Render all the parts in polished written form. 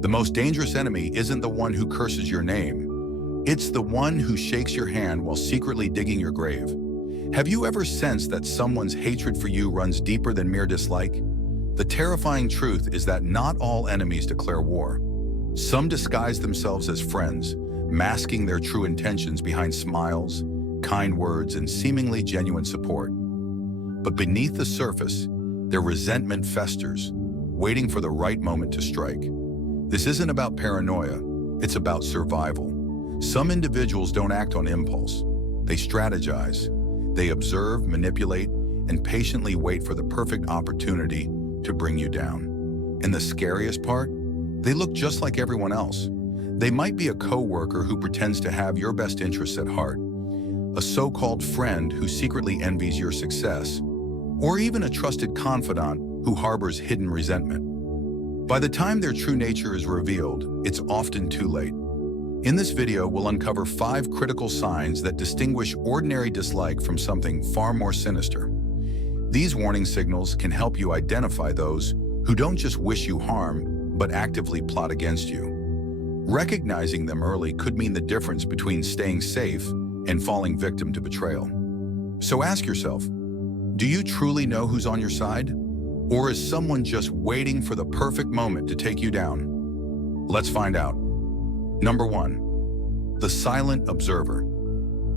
The most dangerous enemy isn't the one who curses your name. It's the one who shakes your hand while secretly digging your grave. Have you ever sensed that someone's hatred for you runs deeper than mere dislike? The terrifying truth is that not all enemies declare war. Some disguise themselves as friends, masking their true intentions behind smiles, kind words, and seemingly genuine support. But beneath the surface, their resentment festers, waiting for the right moment to strike. This isn't about paranoia, it's about survival. Some individuals don't act on impulse. They strategize. They observe, manipulate, and patiently wait for the perfect opportunity to bring you down. And the scariest part? They look just like everyone else. They might be a coworker who pretends to have your best interests at heart, a so-called friend who secretly envies your success, or even a trusted confidant who harbors hidden resentment. By the time their true nature is revealed, it's often too late. In this video, we'll uncover 5 critical signs that distinguish ordinary dislike from something far more sinister. These warning signals can help you identify those who don't just wish you harm, but actively plot against you. Recognizing them early could mean the difference between staying safe and falling victim to betrayal. So ask yourself, do you truly know who's on your side? Or is someone just waiting for the perfect moment to take you down? Let's find out. Number 1, the silent observer.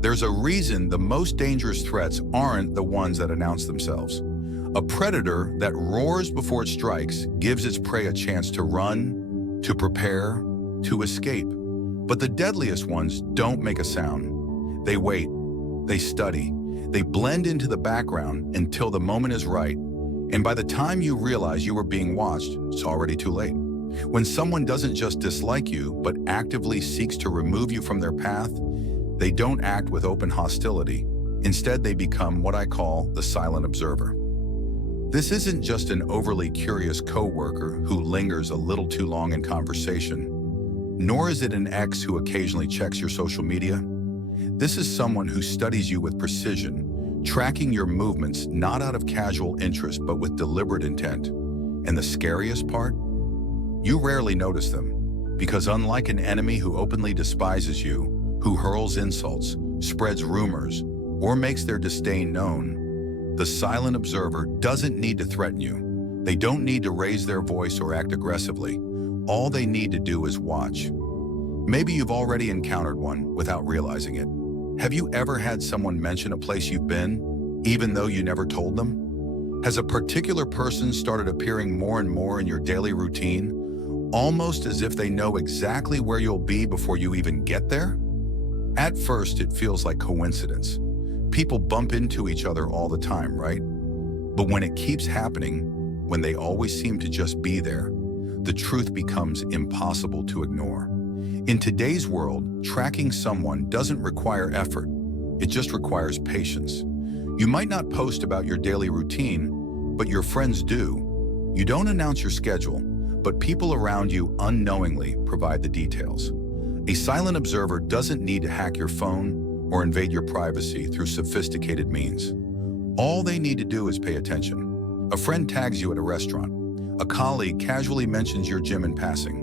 There's a reason the most dangerous threats aren't the ones that announce themselves. A predator that roars before it strikes gives its prey a chance to run, to prepare, to escape. But the deadliest ones don't make a sound. They wait, they study, they blend into the background until the moment is right. And by the time you realize you were being watched, it's already too late. When someone doesn't just dislike you, but actively seeks to remove you from their path, they don't act with open hostility. Instead, they become what I call the silent observer. This isn't just an overly curious coworker who lingers a little too long in conversation, nor is it an ex who occasionally checks your social media. This is someone who studies you with precision, tracking your movements not out of casual interest but with deliberate intent. And the scariest part? You rarely notice them, because unlike an enemy who openly despises you, who hurls insults, spreads rumors, or makes their disdain known, the silent observer doesn't need to threaten you. They don't need to raise their voice or act aggressively. All they need to do is watch. Maybe you've already encountered one without realizing it. Have you ever had someone mention a place you've been, even though you never told them? Has a particular person started appearing more and more in your daily routine, almost as if they know exactly where you'll be before you even get there? At first, it feels like coincidence. People bump into each other all the time, right? But when it keeps happening, when they always seem to just be there, the truth becomes impossible to ignore. In today's world, tracking someone doesn't require effort. It just requires patience. You might not post about your daily routine, but your friends do. You don't announce your schedule, but people around you unknowingly provide the details. A silent observer doesn't need to hack your phone or invade your privacy through sophisticated means. All they need to do is pay attention. A friend tags you at a restaurant. A colleague casually mentions your gym in passing.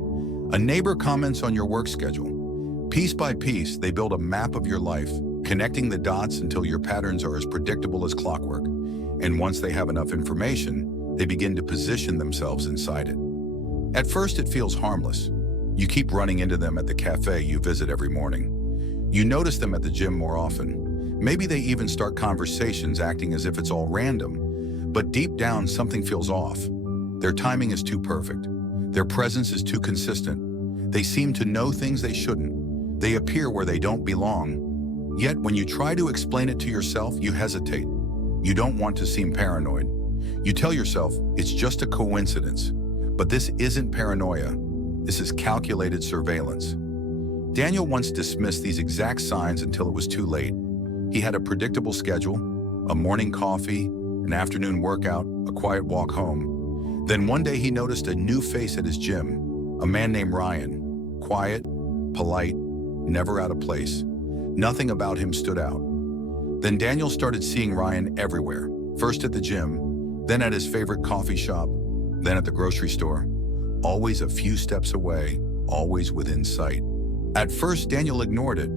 A neighbor comments on your work schedule. Piece by piece, they build a map of your life, connecting the dots until your patterns are as predictable as clockwork. And once they have enough information, they begin to position themselves inside it. At first, it feels harmless. You keep running into them at the cafe you visit every morning. You notice them at the gym more often. Maybe they even start conversations acting as if it's all random. But deep down, something feels off. Their timing is too perfect. Their presence is too consistent. They seem to know things they shouldn't. They appear where they don't belong. Yet when you try to explain it to yourself, you hesitate. You don't want to seem paranoid. You tell yourself it's just a coincidence. But this isn't paranoia. This is calculated surveillance. Daniel once dismissed these exact signs until it was too late. He had a predictable schedule, a morning coffee, an afternoon workout, a quiet walk home. Then one day he noticed a new face at his gym, a man named Ryan. Quiet, polite, never out of place. Nothing about him stood out. Then Daniel started seeing Ryan everywhere, first at the gym, then at his favorite coffee shop, then at the grocery store. always a few steps away, always within sight. At first, Daniel ignored it.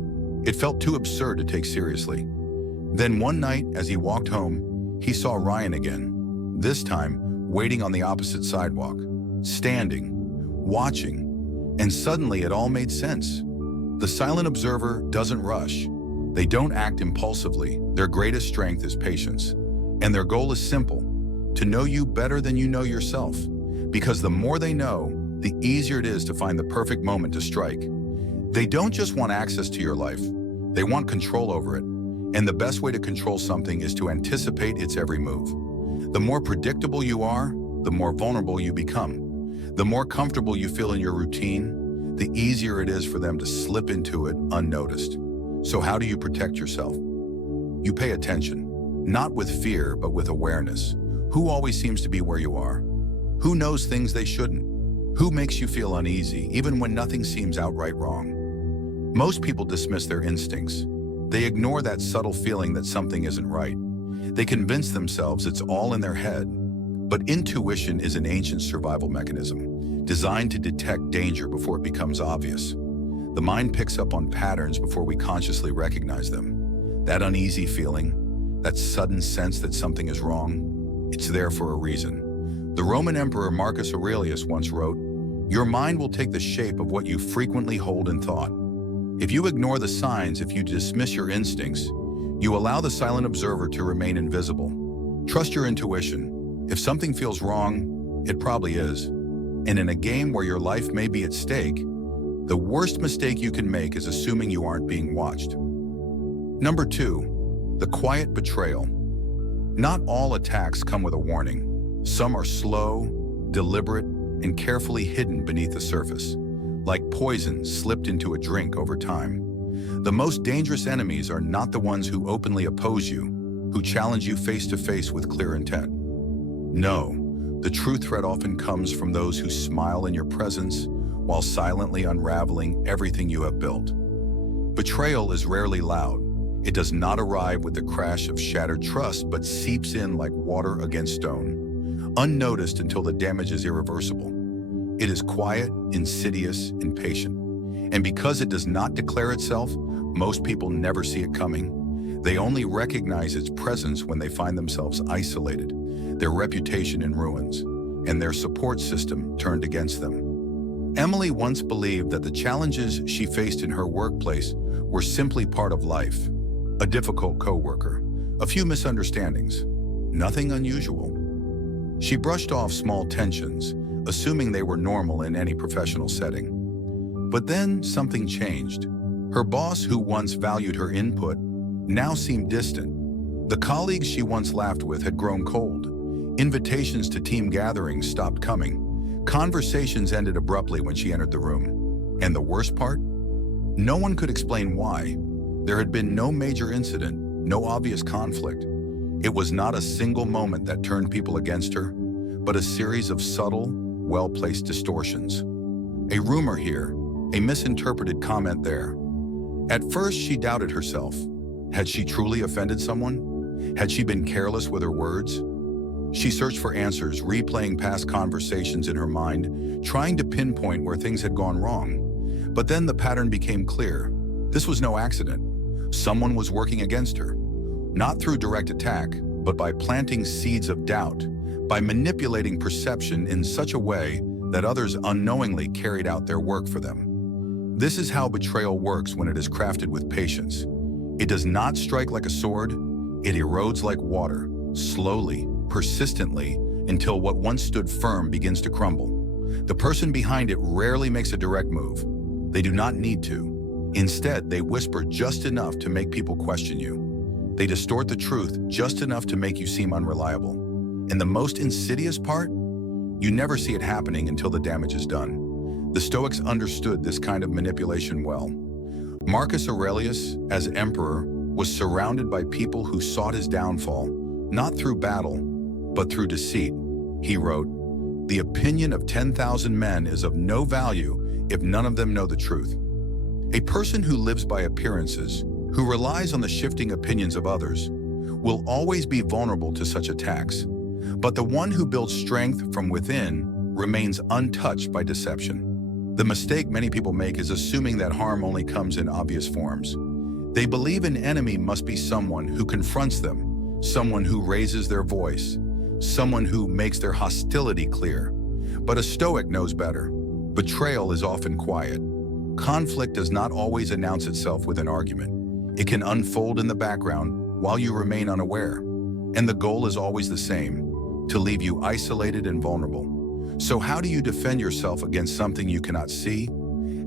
It felt too absurd to take seriously. Then one night, as he walked home, he saw Ryan again, this time waiting on the opposite sidewalk, standing, watching, and suddenly it all made sense. The silent observer doesn't rush. They don't act impulsively. Their greatest strength is patience. And their goal is simple: to know you better than you know yourself. Because the more they know, the easier it is to find the perfect moment to strike. They don't just want access to your life, they want control over it. And the best way to control something is to anticipate its every move. The more predictable you are, the more vulnerable you become. The more comfortable you feel in your routine, the easier it is for them to slip into it unnoticed. So how do you protect yourself? You pay attention, not with fear, but with awareness. Who always seems to be where you are? Who knows things they shouldn't? Who makes you feel uneasy, even when nothing seems outright wrong? Most people dismiss their instincts. They ignore that subtle feeling that something isn't right. They convince themselves it's all in their head. But intuition is an ancient survival mechanism, designed to detect danger before it becomes obvious. The mind picks up on patterns before we consciously recognize them. That uneasy feeling, that sudden sense that something is wrong, it's there for a reason. The Roman Emperor Marcus Aurelius once wrote, "Your mind will take the shape of what you frequently hold in thought." If you ignore the signs, if you dismiss your instincts, you allow the silent observer to remain invisible. Trust your intuition. If something feels wrong, it probably is. And in a game where your life may be at stake, the worst mistake you can make is assuming you aren't being watched. Number 2, the quiet betrayal. Not all attacks come with a warning. Some are slow, deliberate, and carefully hidden beneath the surface, like poison slipped into a drink over time. The most dangerous enemies are not the ones who openly oppose you, who challenge you face to face with clear intent. No, the true threat often comes from those who smile in your presence while silently unraveling everything you have built. Betrayal is rarely loud. It does not arrive with the crash of shattered trust, but seeps in like water against stone, unnoticed until the damage is irreversible. It is quiet, insidious, and patient. And because it does not declare itself, most people never see it coming. They only recognize its presence when they find themselves isolated, their reputation in ruins, and their support system turned against them. Emily once believed that the challenges she faced in her workplace were simply part of life. A difficult coworker, a few misunderstandings, nothing unusual. She brushed off small tensions, assuming they were normal in any professional setting. But then something changed. Her boss, who once valued her input, now seemed distant. The colleagues she once laughed with had grown cold. Invitations to team gatherings stopped coming. Conversations ended abruptly when she entered the room. And the worst part? No one could explain why. There had been no major incident, no obvious conflict. It was not a single moment that turned people against her, but a series of subtle, well-placed distortions. A rumor here, a misinterpreted comment there. At first, she doubted herself. Had she truly offended someone? Had she been careless with her words? She searched for answers, replaying past conversations in her mind, trying to pinpoint where things had gone wrong. But then the pattern became clear. This was no accident. Someone was working against her, not through direct attack, but by planting seeds of doubt, by manipulating perception in such a way that others unknowingly carried out their work for them. This is how betrayal works when it is crafted with patience. It does not strike like a sword, it erodes like water, slowly, persistently, until what once stood firm begins to crumble. The person behind it rarely makes a direct move. They do not need to. Instead, they whisper just enough to make people question you. They distort the truth just enough to make you seem unreliable. And the most insidious part? You never see it happening until the damage is done. The Stoics understood this kind of manipulation well. Marcus Aurelius, as emperor, was surrounded by people who sought his downfall, not through battle, but through deceit. He wrote, "The opinion of 10,000 men is of no value if none of them know the truth." A person who lives by appearances, who relies on the shifting opinions of others, will always be vulnerable to such attacks. But the one who builds strength from within remains untouched by deception. The mistake many people make is assuming that harm only comes in obvious forms. They believe an enemy must be someone who confronts them, someone who raises their voice, someone who makes their hostility clear. But a Stoic knows better. Betrayal is often quiet. Conflict does not always announce itself with an argument. It can unfold in the background while you remain unaware. And the goal is always the same, to leave you isolated and vulnerable. So how do you defend yourself against something you cannot see?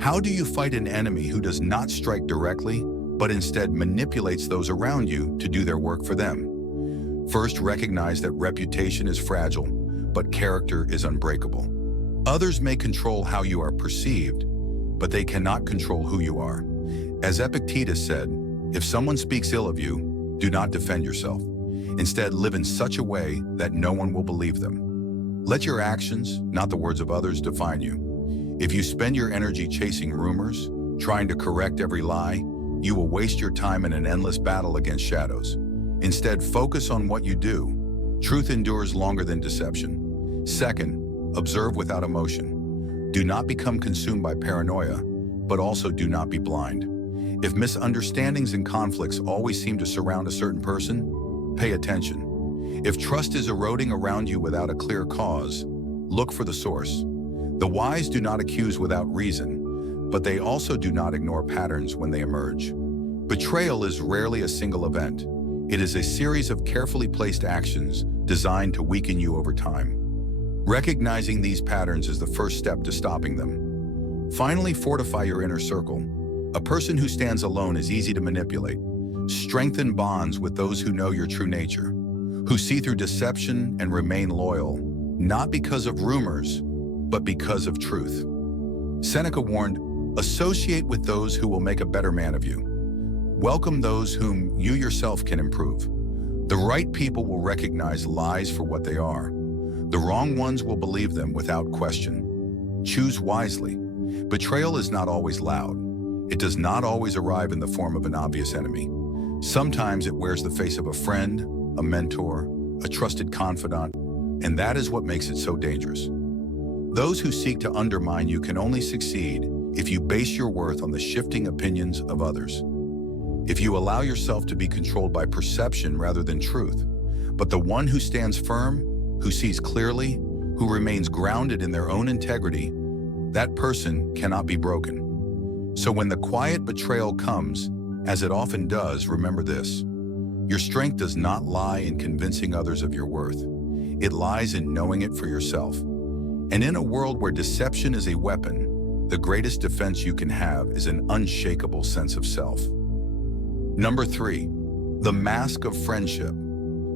How do you fight an enemy who does not strike directly, but instead manipulates those around you to do their work for them? First, recognize that reputation is fragile, but character is unbreakable. Others may control how you are perceived, but they cannot control who you are. As Epictetus said, if someone speaks ill of you, do not defend yourself. Instead, live in such a way that no one will believe them. Let your actions, not the words of others, define you. If you spend your energy chasing rumors, trying to correct every lie, you will waste your time in an endless battle against shadows. Instead, focus on what you do. Truth endures longer than deception. Second, observe without emotion. Do not become consumed by paranoia, but also do not be blind. If misunderstandings and conflicts always seem to surround a certain person, pay attention. If trust is eroding around you without a clear cause, look for the source. The wise do not accuse without reason, but they also do not ignore patterns when they emerge. Betrayal is rarely a single event. It is a series of carefully placed actions designed to weaken you over time. Recognizing these patterns is the first step to stopping them. Finally, fortify your inner circle. A person who stands alone is easy to manipulate. Strengthen bonds with those who know your true nature, who see through deception and remain loyal, not because of rumors, but because of truth. Seneca warned, associate with those who will make a better man of you. Welcome those whom you yourself can improve. The right people will recognize lies for what they are. The wrong ones will believe them without question. Choose wisely. Betrayal is not always loud. It does not always arrive in the form of an obvious enemy. Sometimes it wears the face of a friend, a mentor, a trusted confidant, and that is what makes it so dangerous. Those who seek to undermine you can only succeed if you base your worth on the shifting opinions of others. If you allow yourself to be controlled by perception rather than truth. But the one who stands firm, who sees clearly, who remains grounded in their own integrity, that person cannot be broken. So when the quiet betrayal comes, as it often does, remember this. Your strength does not lie in convincing others of your worth. It lies in knowing it for yourself. And in a world where deception is a weapon, the greatest defense you can have is an unshakable sense of self. Number 3, the mask of friendship.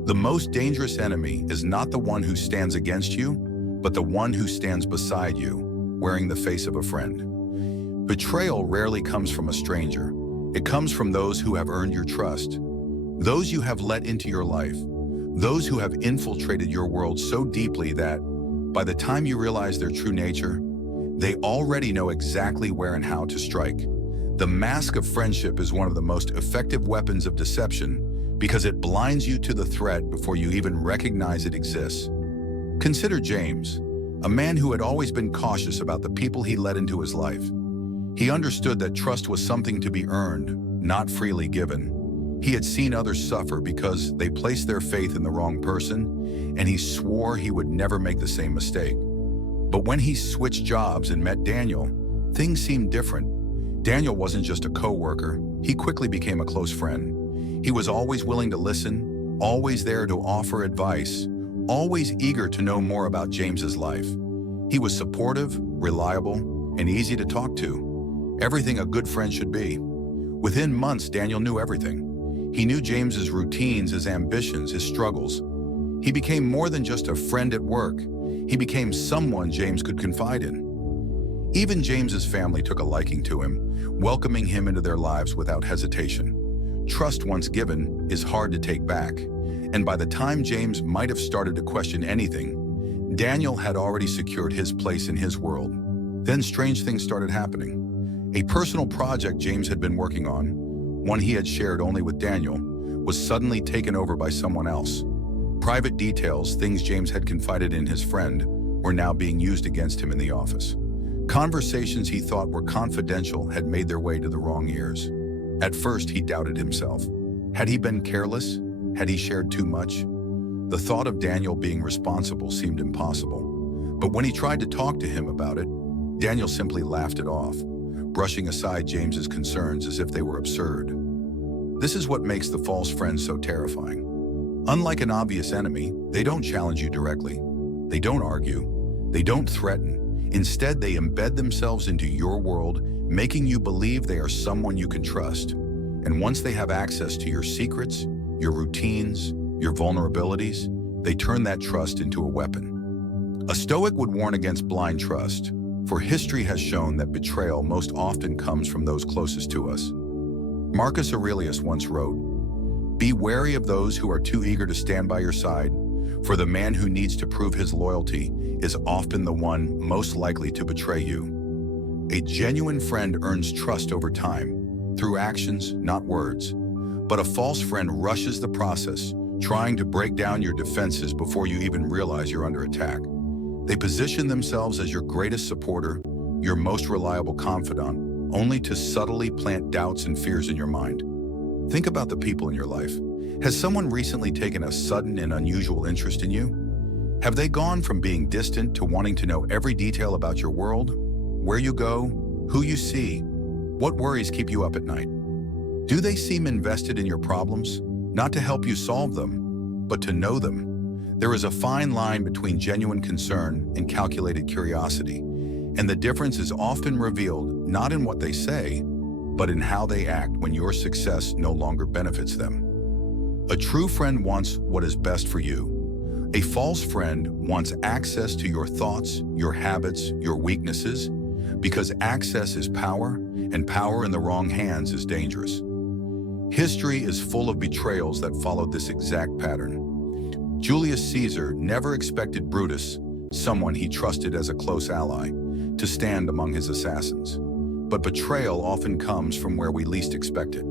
The most dangerous enemy is not the one who stands against you, but the one who stands beside you, wearing the face of a friend. Betrayal rarely comes from a stranger. It comes from those who have earned your trust, those you have let into your life, those who have infiltrated your world so deeply that, by the time you realize their true nature, they already know exactly where and how to strike. The mask of friendship is one of the most effective weapons of deception because it blinds you to the threat before you even recognize it exists. Consider James, a man who had always been cautious about the people he let into his life. He understood that trust was something to be earned, not freely given. He had seen others suffer because they placed their faith in the wrong person, and he swore he would never make the same mistake. But when he switched jobs and met Daniel, things seemed different. Daniel wasn't just a co-worker, he quickly became a close friend. He was always willing to listen, always there to offer advice, always eager to know more about James's life. He was supportive, reliable, and easy to talk to. Everything a good friend should be. Within months, Daniel knew everything. He knew James's routines, his ambitions, his struggles. He became more than just a friend at work. He became someone James could confide in. Even James's family took a liking to him, welcoming him into their lives without hesitation. Trust once given is hard to take back, and by the time James might have started to question anything, Daniel had already secured his place in his world. Then strange things started happening. A personal project James had been working on, one he had shared only with Daniel, was suddenly taken over by someone else. Private details, things James had confided in his friend, were now being used against him in the office. Conversations he thought were confidential had made their way to the wrong ears. At first, he doubted himself. Had he been careless? Had he shared too much? The thought of Daniel being responsible seemed impossible. But when he tried to talk to him about it, Daniel simply laughed it off, brushing aside James's concerns as if they were absurd. This is what makes the false friends so terrifying. Unlike an obvious enemy, they don't challenge you directly. They don't argue. They don't threaten. Instead, they embed themselves into your world, making you believe they are someone you can trust. And once they have access to your secrets, your routines, your vulnerabilities, they turn that trust into a weapon. A Stoic would warn against blind trust, for history has shown that betrayal most often comes from those closest to us. Marcus Aurelius once wrote, "Be wary of those who are too eager to stand by your side, for the man who needs to prove his loyalty is often the one most likely to betray you." A genuine friend earns trust over time, through actions, not words. But a false friend rushes the process, trying to break down your defenses before you even realize you're under attack. They position themselves as your greatest supporter, your most reliable confidant, only to subtly plant doubts and fears in your mind. Think about the people in your life. Has someone recently taken a sudden and unusual interest in you? Have they gone from being distant to wanting to know every detail about your world? Where you go? Who you see? What worries keep you up at night? Do they seem invested in your problems, not to help you solve them, but to know them? There is a fine line between genuine concern and calculated curiosity, and the difference is often revealed not in what they say, but in how they act when your success no longer benefits them. A true friend wants what is best for you. A false friend wants access to your thoughts, your habits, your weaknesses, because access is power, and power in the wrong hands is dangerous. History is full of betrayals that followed this exact pattern. Julius Caesar never expected Brutus, someone he trusted as a close ally, to stand among his assassins. But betrayal often comes from where we least expect it.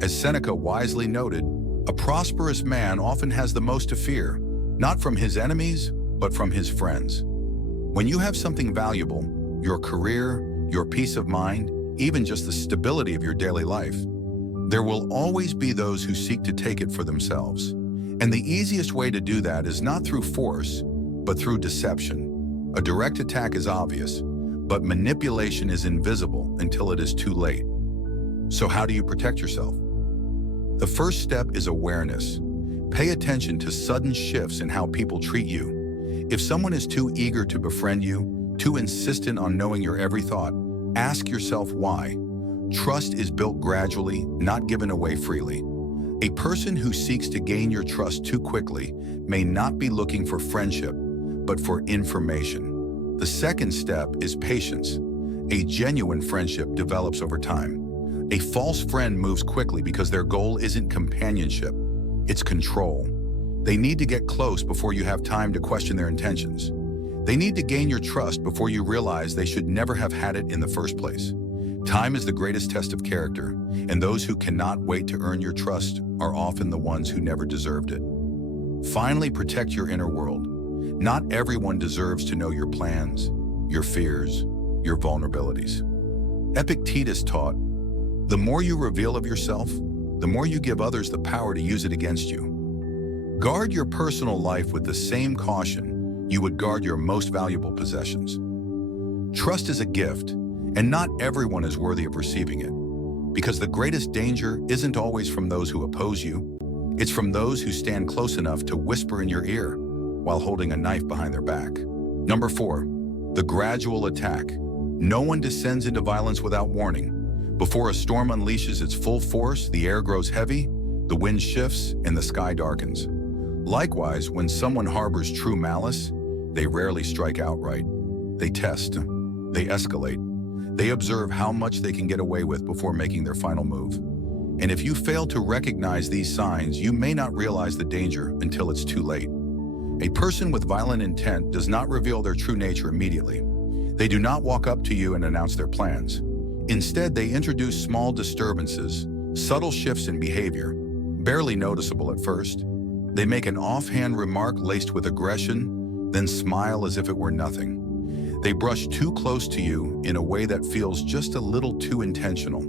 As Seneca wisely noted, a prosperous man often has the most to fear, not from his enemies, but from his friends. When you have something valuable, your career, your peace of mind, even just the stability of your daily life, there will always be those who seek to take it for themselves. And the easiest way to do that is not through force, but through deception. A direct attack is obvious, but manipulation is invisible until it is too late. So how do you protect yourself? The first step is awareness. Pay attention to sudden shifts in how people treat you. If someone is too eager to befriend you, too insistent on knowing your every thought, ask yourself why. Trust is built gradually, not given away freely. A person who seeks to gain your trust too quickly may not be looking for friendship, but for information. The second step is patience. A genuine friendship develops over time. A false friend moves quickly because their goal isn't companionship, it's control. They need to get close before you have time to question their intentions. They need to gain your trust before you realize they should never have had it in the first place. Time is the greatest test of character, and those who cannot wait to earn your trust are often the ones who never deserved it. Finally, protect your inner world. Not everyone deserves to know your plans, your fears, your vulnerabilities. Epictetus taught, "The more you reveal of yourself, the more you give others the power to use it against you." Guard your personal life with the same caution you would guard your most valuable possessions. Trust is a gift, and not everyone is worthy of receiving it, because the greatest danger isn't always from those who oppose you. It's from those who stand close enough to whisper in your ear while holding a knife behind their back. Number 4, the gradual attack. No one descends into violence without warning. Before a storm unleashes its full force, the air grows heavy, the wind shifts, and the sky darkens. Likewise, when someone harbors true malice, they rarely strike outright. They test, they escalate, they observe how much they can get away with before making their final move. And if you fail to recognize these signs, you may not realize the danger until it's too late. A person with violent intent does not reveal their true nature immediately. They do not walk up to you and announce their plans. Instead, they introduce small disturbances, subtle shifts in behavior, barely noticeable at first. They make an offhand remark laced with aggression, then smile as if it were nothing. They brush too close to you in a way that feels just a little too intentional.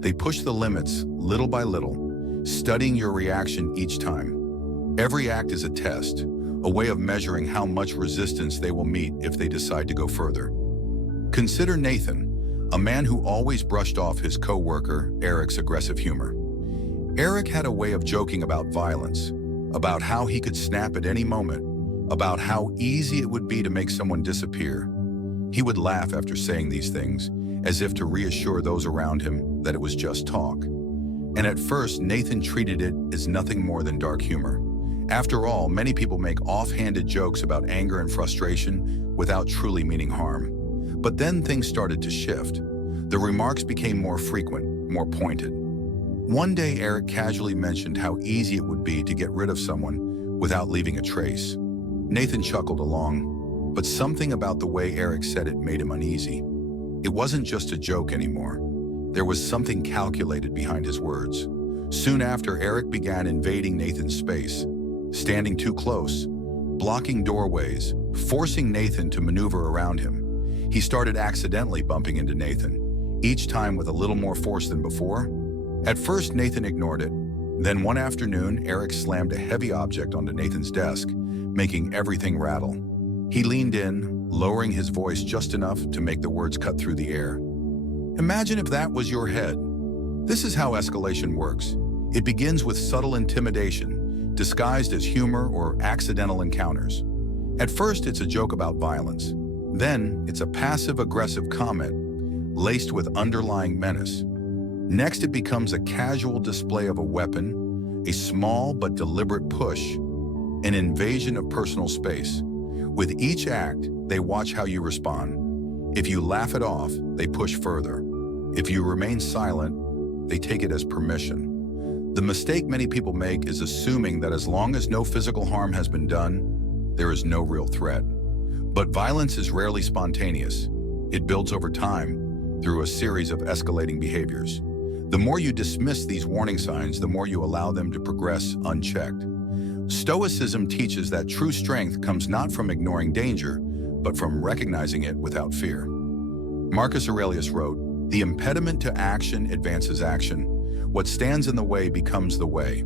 They push the limits little by little, studying your reaction each time. Every act is a test, a way of measuring how much resistance they will meet if they decide to go further. Consider Nathan, a man who always brushed off his co-worker, Eric's aggressive humor. Eric had a way of joking about violence, about how he could snap at any moment, about how easy it would be to make someone disappear. He would laugh after saying these things, as if to reassure those around him that it was just talk. And at first, Nathan treated it as nothing more than dark humor. After all, many people make offhanded jokes about anger and frustration without truly meaning harm. But then things started to shift. The remarks became more frequent, more pointed. One day, Eric casually mentioned how easy it would be to get rid of someone without leaving a trace. Nathan chuckled along, but something about the way Eric said it made him uneasy. It wasn't just a joke anymore. There was something calculated behind his words. Soon after, Eric began invading Nathan's space, standing too close, blocking doorways, forcing Nathan to maneuver around him. He started accidentally bumping into Nathan, each time with a little more force than before. At first, Nathan ignored it. Then one afternoon, Eric slammed a heavy object onto Nathan's desk, making everything rattle. He leaned in, lowering his voice just enough to make the words cut through the air. Imagine if that was your head. This is how escalation works. It begins with subtle intimidation, disguised as humor or accidental encounters. At first, it's a joke about violence. Then, it's a passive-aggressive comment, laced with underlying menace. Next, it becomes a casual display of a weapon, a small but deliberate push, an invasion of personal space. With each act, they watch how you respond. If you laugh it off, they push further. If you remain silent, they take it as permission. The mistake many people make is assuming that as long as no physical harm has been done, there is no real threat. But violence is rarely spontaneous. It builds over time through a series of escalating behaviors. The more you dismiss these warning signs, the more you allow them to progress unchecked. Stoicism teaches that true strength comes not from ignoring danger, but from recognizing it without fear. Marcus Aurelius wrote, "The impediment to action advances action. What stands in the way becomes the way."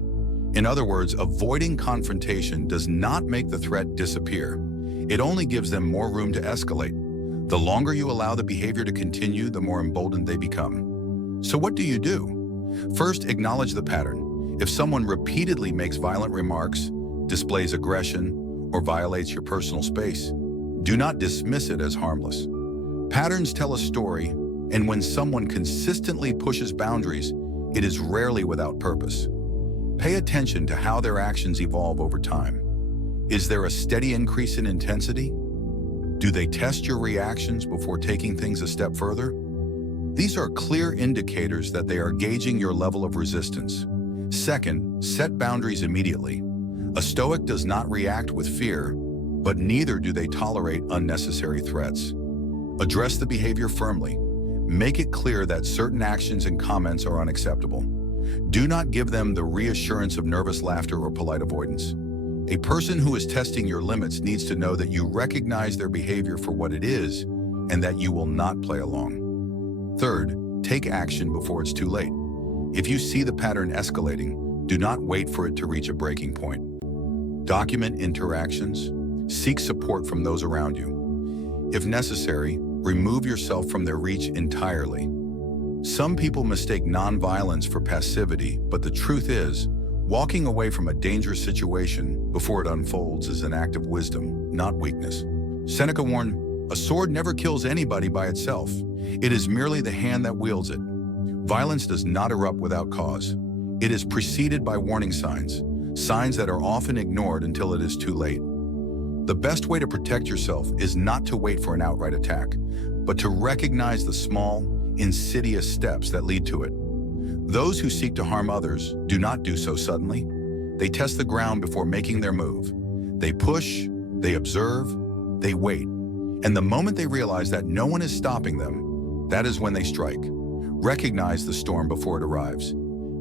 In other words, avoiding confrontation does not make the threat disappear. It only gives them more room to escalate. The longer you allow the behavior to continue, the more emboldened they become. So what do you do? First, acknowledge the pattern. If someone repeatedly makes violent remarks, displays aggression, or violates your personal space, do not dismiss it as harmless. Patterns tell a story, and when someone consistently pushes boundaries, it is rarely without purpose. Pay attention to how their actions evolve over time. Is there a steady increase in intensity? Do they test your reactions before taking things a step further? These are clear indicators that they are gauging your level of resistance. Second, set boundaries immediately. A Stoic does not react with fear, but neither do they tolerate unnecessary threats. Address the behavior firmly. Make it clear that certain actions and comments are unacceptable. Do not give them the reassurance of nervous laughter or polite avoidance. A person who is testing your limits needs to know that you recognize their behavior for what it is and that you will not play along. Third, take action before it's too late. If you see the pattern escalating, do not wait for it to reach a breaking point. Document interactions. Seek support from those around you. If necessary, remove yourself from their reach entirely. Some people mistake nonviolence for passivity, but the truth is, walking away from a dangerous situation before it unfolds is an act of wisdom, not weakness. Seneca warned, "A sword never kills anybody by itself. It is merely the hand that wields it." Violence does not erupt without cause. It is preceded by warning signs, signs that are often ignored until it is too late. The best way to protect yourself is not to wait for an outright attack, but to recognize the small, insidious steps that lead to it. Those who seek to harm others do not do so suddenly. They test the ground before making their move. They push, they observe, they wait. And the moment they realize that no one is stopping them, that is when they strike. Recognize the storm before it arrives.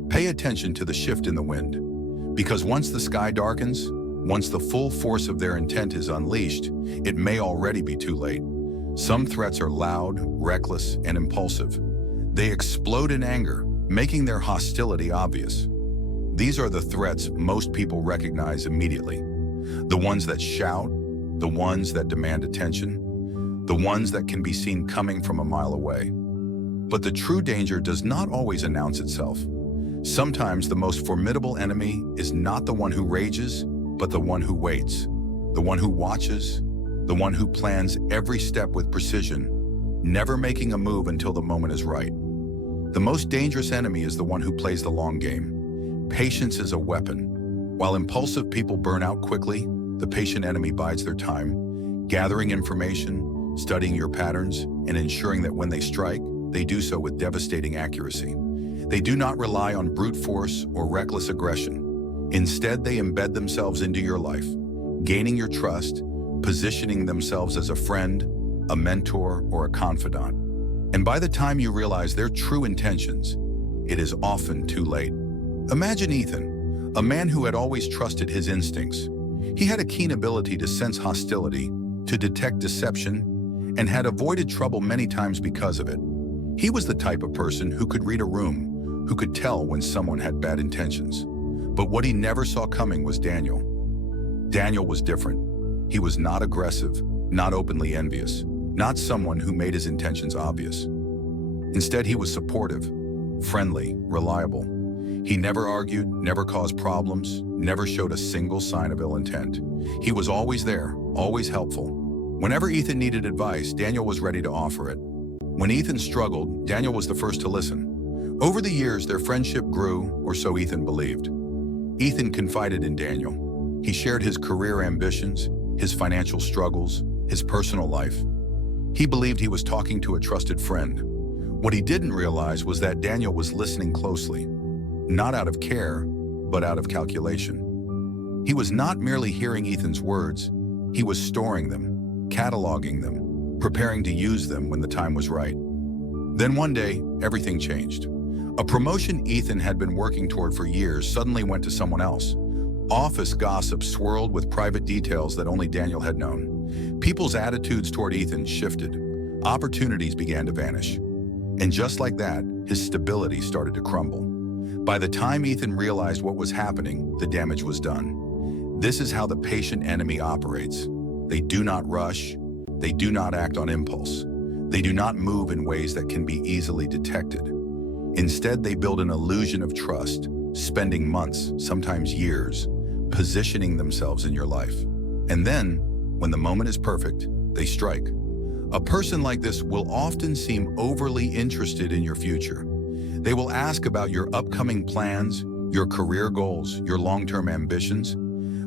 Pay attention to the shift in the wind. Because once the sky darkens, Once the full force of their intent is unleashed, it may already be too late. Some threats are loud, reckless, and impulsive. They explode in anger, making their hostility obvious. These are the threats most people recognize immediately. The ones that shout, the ones that demand attention, the ones that can be seen coming from a mile away. But the true danger does not always announce itself. Sometimes the most formidable enemy is not the one who rages, but the one who waits, the one who watches, the one who plans every step with precision, never making a move until the moment is right. The most dangerous enemy is the one who plays the long game. Patience is a weapon. While impulsive people burn out quickly, the patient enemy bides their time, gathering information, studying your patterns, and ensuring that when they strike, they do so with devastating accuracy. They do not rely on brute force or reckless aggression. Instead, they embed themselves into your life, gaining your trust, positioning themselves as a friend, a mentor, or a confidant. And by the time you realize their true intentions, it is often too late. Imagine Ethan, a man who had always trusted his instincts. He had a keen ability to sense hostility, to detect deception, and had avoided trouble many times because of it. He was the type of person who could read a room, who could tell when someone had bad intentions. But what he never saw coming was Daniel. Daniel was different. He was not aggressive, not openly envious, not someone who made his intentions obvious. Instead, he was supportive, friendly, reliable. He never argued, never caused problems, never showed a single sign of ill intent. He was always there, always helpful. Whenever Ethan needed advice, Daniel was ready to offer it. When Ethan struggled, Daniel was the first to listen. Over the years, their friendship grew, or so Ethan believed. Ethan confided in Daniel. He shared his career ambitions, his financial struggles, his personal life. He believed he was talking to a trusted friend. What he didn't realize was that Daniel was listening closely, not out of care, but out of calculation. He was not merely hearing Ethan's words, he was storing them, cataloging them, preparing to use them when the time was right. Then one day, everything changed. A promotion Ethan had been working toward for years suddenly went to someone else. Office gossip swirled with private details that only Daniel had known. People's attitudes toward Ethan shifted. Opportunities began to vanish. And just like that, his stability started to crumble. By the time Ethan realized what was happening, the damage was done. This is how the patient enemy operates. They do not rush. They do not act on impulse. They do not move in ways that can be easily detected. Instead, they build an illusion of trust, spending months, sometimes years, positioning themselves in your life. And then, when the moment is perfect, they strike. A person like this will often seem overly interested in your future. They will ask about your upcoming plans, your career goals, your long-term ambitions,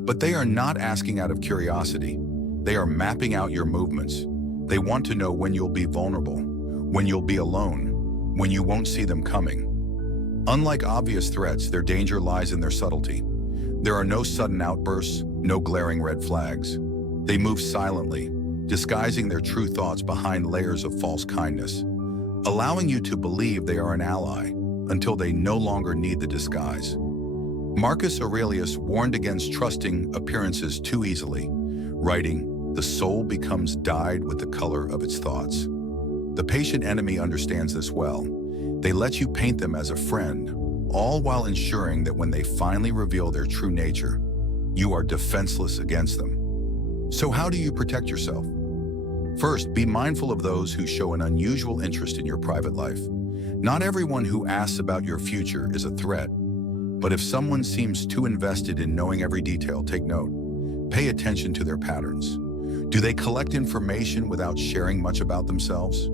but they are not asking out of curiosity. They are mapping out your movements. They want to know when you'll be vulnerable, when you'll be alone, when you won't see them coming. Unlike obvious threats, their danger lies in their subtlety. There are no sudden outbursts, no glaring red flags. They move silently, disguising their true thoughts behind layers of false kindness, allowing you to believe they are an ally until they no longer need the disguise. Marcus Aurelius warned against trusting appearances too easily, writing, "The soul becomes dyed with the color of its thoughts." The patient enemy understands this well. They let you paint them as a friend, all while ensuring that when they finally reveal their true nature, you are defenseless against them. So how do you protect yourself? First, be mindful of those who show an unusual interest in your private life. Not everyone who asks about your future is a threat, but if someone seems too invested in knowing every detail, take note. Pay attention to their patterns. Do they collect information without sharing much about themselves?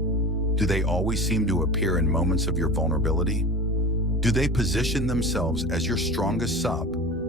Do they always seem to appear in moments of your vulnerability? Do they position themselves as your strongest sub